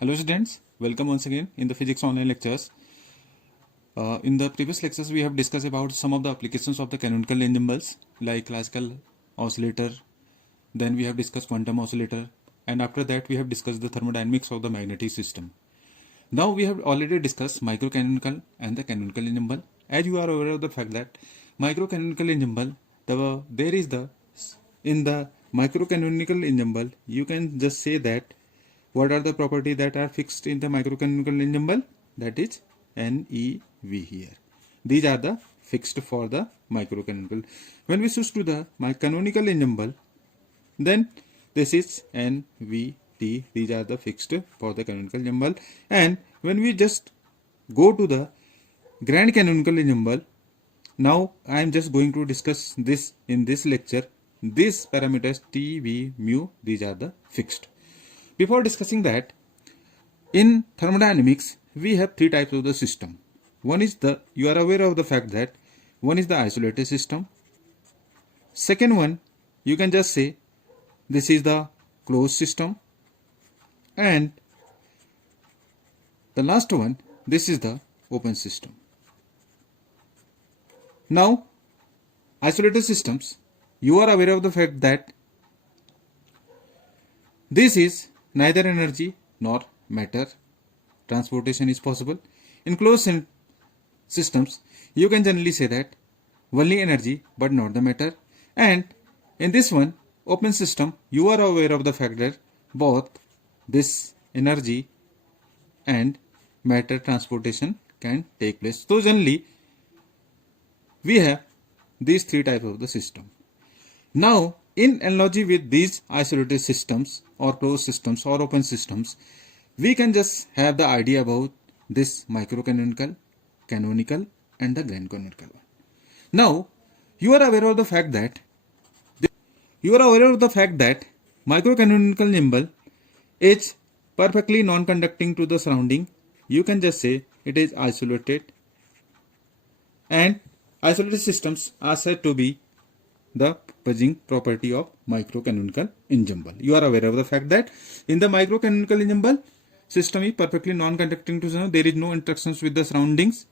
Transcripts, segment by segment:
Hello students, welcome once again in the physics online lectures. In the previous lectures we have discussed about some of the applications of the canonical ensembles like classical oscillator, then we have discussed quantum oscillator, and after that we have discussed the thermodynamics of the magnetic system. Now we have already discussed microcanonical and the canonical ensemble. As you are aware of the fact that microcanonical ensemble, in the microcanonical ensemble you can just say that what are the properties that are fixed in the microcanonical ensemble? That is NeV here. These are the fixed for the microcanonical. When we switch to the canonical ensemble, then this is NVT. These are the fixed for the canonical ensemble. And when we just go to the grand canonical ensemble, now I am just going to discuss this in this lecture. These parameters T, V, mu, these are the fixed. Before discussing that, in thermodynamics, we have three types of the system. One is you are aware of the fact that one is the isolated system. Second one, you can just say this is the closed system. And the last one, this is the open system. Now, isolated systems, you are aware of the fact that this is neither energy nor matter transportation is possible. In closed systems, you can generally say that only energy but not the matter. And in this one, open system, you are aware of the fact that both this energy and matter transportation can take place. So generally, we have these three types of the system. Now, in analogy with these isolated systems or closed systems or open systems, we can just have the idea about this microcanonical, canonical and the grand canonical one. Now, you are aware of the fact that microcanonical ensemble is perfectly non-conducting to the surrounding. You can just say it is isolated, and isolated systems are said to be the purging property of microcanonical ensemble. You are aware of the fact that in the microcanonical ensemble, system is perfectly non-conducting to surrounding. There is no interactions with the surroundings.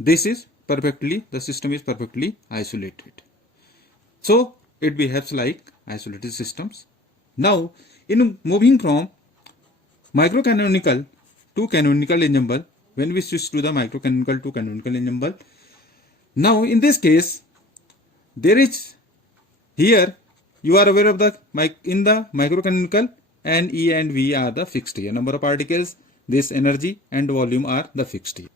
The system is perfectly isolated. So it behaves like isolated systems. Now, in moving from microcanonical to canonical ensemble, when we switch to the microcanonical to canonical ensemble, now in this case, there is here, you are aware of in the microcanonical, Ne and V are the fixed here. Number of particles, this energy and volume are the fixed here.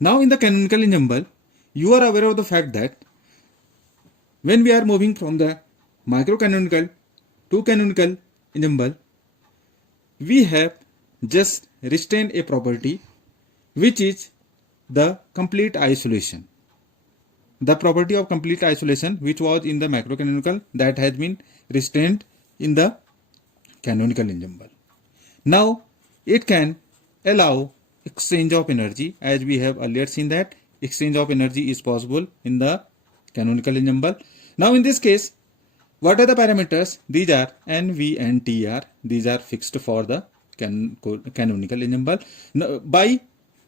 Now in the canonical ensemble, you are aware of the fact that when we are moving from the microcanonical to canonical ensemble, we have just retained a property which is the complete isolation. The property of complete isolation, which was in the microcanonical, that has been retained in the canonical ensemble. Now, it can allow exchange of energy, as we have earlier seen that exchange of energy is possible in the canonical ensemble. Now, in this case, what are the parameters? These are N, V and T are. These are fixed for the canonical ensemble. Now, by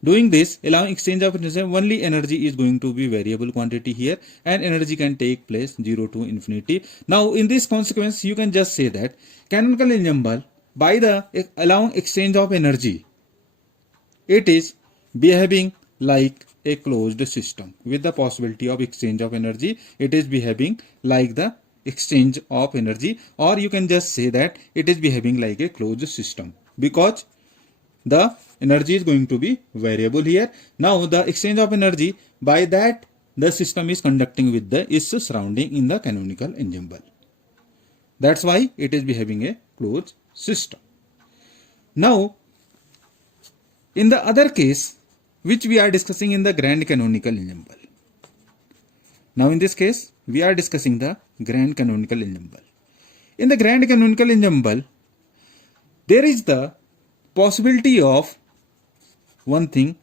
doing this, allowing exchange of energy, only energy is going to be variable quantity here, and energy can take place 0 to infinity. Now, in this consequence, you can just say that canonical ensemble, by the allowing exchange of energy, it is behaving like a closed system. With the possibility of exchange of energy, it is behaving like the exchange of energy, or you can just say that it is behaving like a closed system, because the energy is going to be variable here. Now the exchange of energy, by that the system is conducting with its surrounding in the canonical ensemble. That's why it is behaving a closed system. Now, in the other case, which we are discussing in the grand canonical ensemble. Now in this case, we are discussing the grand canonical ensemble. In the grand canonical ensemble, there is the possibility of one thing,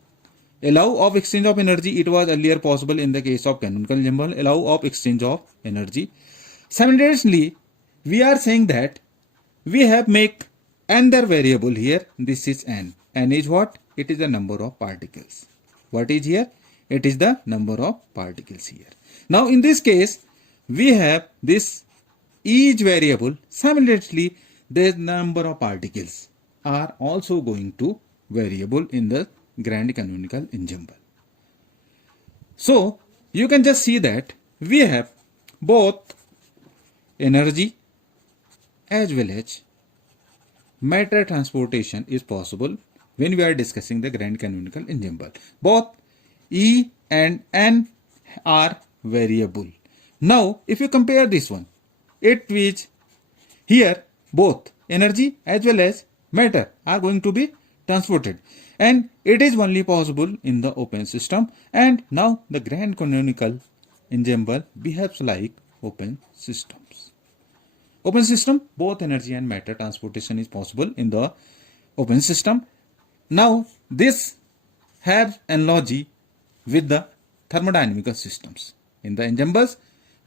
allow of exchange of energy. It was earlier possible in the case of canonical ensemble, allow of exchange of energy. Simultaneously, we are saying that we have make Another variable here, this is n. N is what? It is the number of particles. What is here? It is the number of particles here. Now in this case, we have this each variable. Simultaneously, the number of particles are also going to variable in the grand canonical ensemble. So you can just see that we have both energy as well as matter transportation is possible when we are discussing the grand canonical ensemble. Both E and N are variable. Now if you compare this one, it is here both energy as well as matter are going to be transported, and it is only possible in the open system. And now the grand canonical ensemble behaves like open systems. Open system, both energy and matter transportation is possible in the open system. Now this has analogy with the thermodynamical systems. In the ensembles,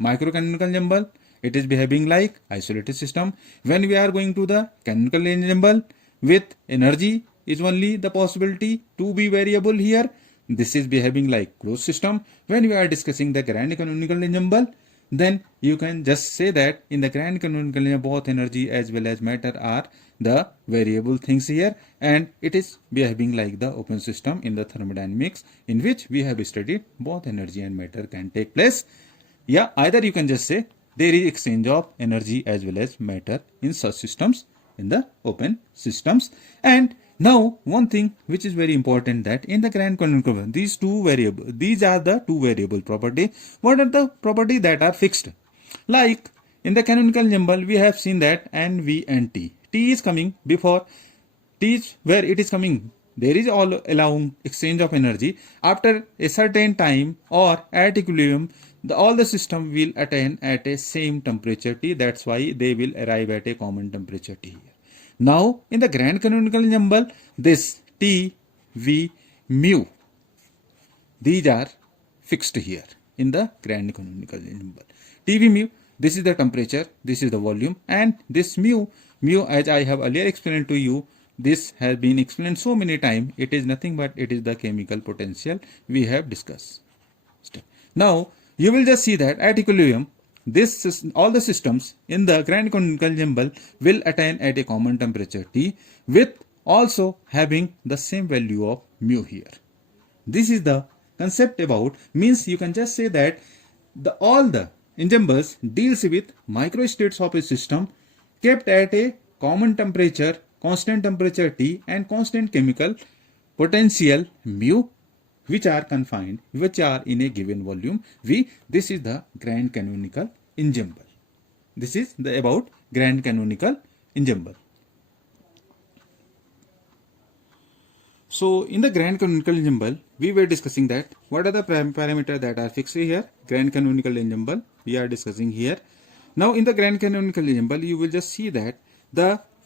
microcanonical ensemble, it is behaving like isolated system. When we are going to the canonical ensemble, with energy is only the possibility to be variable here. This is behaving like closed system. When we are discussing the grand canonical ensemble, then you can just say that in the grand canonical ensemble, both energy as well as matter are the variable things here, and it is behaving like the open system in the thermodynamics, in which we have studied both energy and matter can take place. Yeah, either you can just say there is exchange of energy as well as matter in such systems in the open systems. And now one thing which is very important, that in the grand canonical these are the two variable property. What are the property that are fixed? Like in the canonical ensemble, we have seen that NV and T. T is coming before T is where it is coming. There is all allowing exchange of energy. After a certain time or at equilibrium, all the system will attain at a same temperature T. That's why they will arrive at a common temperature T here. Now in the grand canonical ensemble, this T, V, mu, these are fixed here in the grand canonical ensemble. T, V, mu, this is the temperature, this is the volume, and this mu, as I have earlier explained to you, this has been explained so many times. It is nothing but it is the chemical potential we have discussed. Now you will just see that at equilibrium, all the systems in the grand canonical ensemble will attain at a common temperature T, with also having the same value of mu here. This is the concept about, means you can just say that all the ensembles deals with microstates of a system kept at a common temperature, constant temperature T, and constant chemical potential mu, which are confined, which are in a given volume V. This is the grand canonical ensemble. This is the about grand canonical ensemble. So in the grand canonical ensemble, we were discussing that what are the parameters that are fixed here. Grand canonical ensemble we are discussing here. Now in the grand canonical ensemble, you will just see that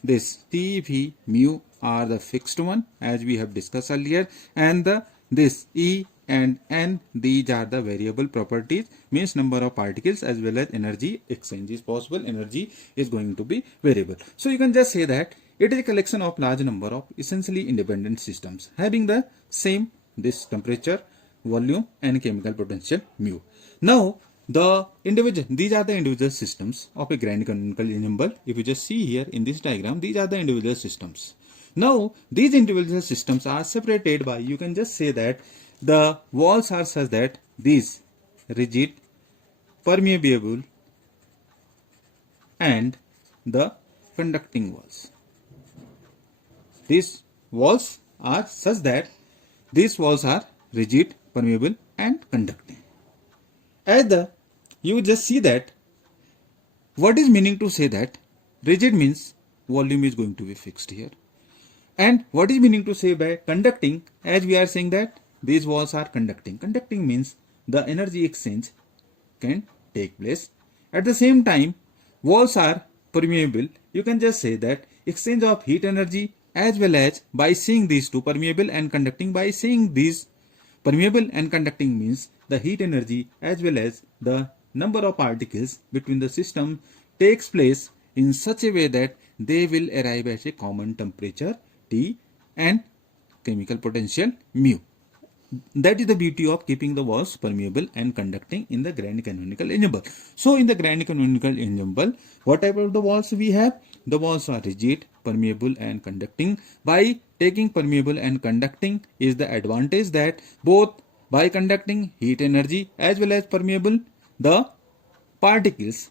this T, V, mu are the fixed one, as we have discussed earlier, and this E and N, these are the variable properties, means number of particles as well as energy exchange is possible. Energy is going to be variable. So you can just say that it is a collection of large number of essentially independent systems having the same this temperature, volume, and chemical potential mu. Now these are the individual systems of a grand canonical ensemble. If you just see here in this diagram, these are the individual systems. Now these individual systems are separated by, you can just say that the walls are such that these rigid, permeable, and the conducting walls. These walls are such that these walls are rigid, permeable, and conducting. You just see that what is meaning to say that rigid means volume is going to be fixed here, and what is meaning to say by conducting, as we are saying that these walls are conducting. Conducting means the energy exchange can take place. At the same time, walls are permeable. You can just say that exchange of heat energy, as well as by seeing these two, permeable and conducting, by seeing these permeable and conducting means the heat energy as well as the number of particles between the system takes place in such a way that they will arrive at a common temperature T and chemical potential mu. That is the beauty of keeping the walls permeable and conducting in the grand canonical ensemble. So in the grand canonical ensemble, what type of the walls we have? The walls are rigid, permeable and conducting. By taking permeable and conducting is the advantage that both by conducting heat energy as well as permeable, the particles,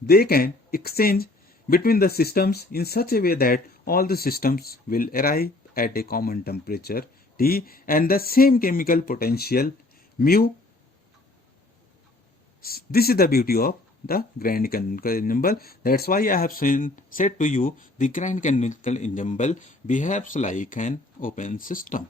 they can exchange between the systems in such a way that all the systems will arrive at a common temperature T and the same chemical potential mu. This is the beauty of the grand canonical ensemble. That's why I have said to you the grand canonical ensemble behaves like an open system.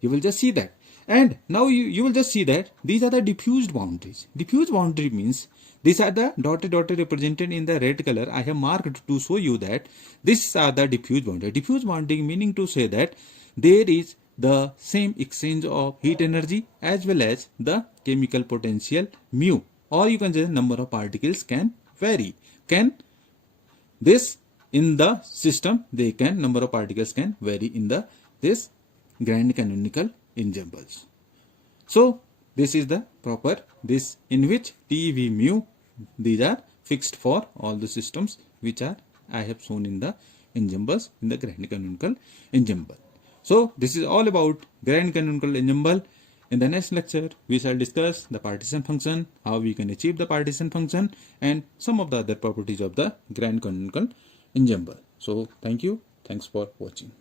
You will just see that. And now you will just see that these are the diffused boundaries. Diffuse boundary means these are the dotted represented in the red color. I have marked to show you that these are the diffuse boundary. Diffuse boundary meaning to say that there is the same exchange of heat energy as well as the chemical potential mu, or you can say number of particles can vary. Can this in the system, they can number of particles can vary in the this grand canonical ensembles. So this is the proper this in which T, V, mu, these are fixed for all the systems which are I have shown in the ensembles in the grand canonical ensemble. So this is all about grand canonical ensemble. In the next lecture, we shall discuss the partition function, how we can achieve the partition function, and some of the other properties of the grand canonical ensemble. So thank you. Thanks for watching.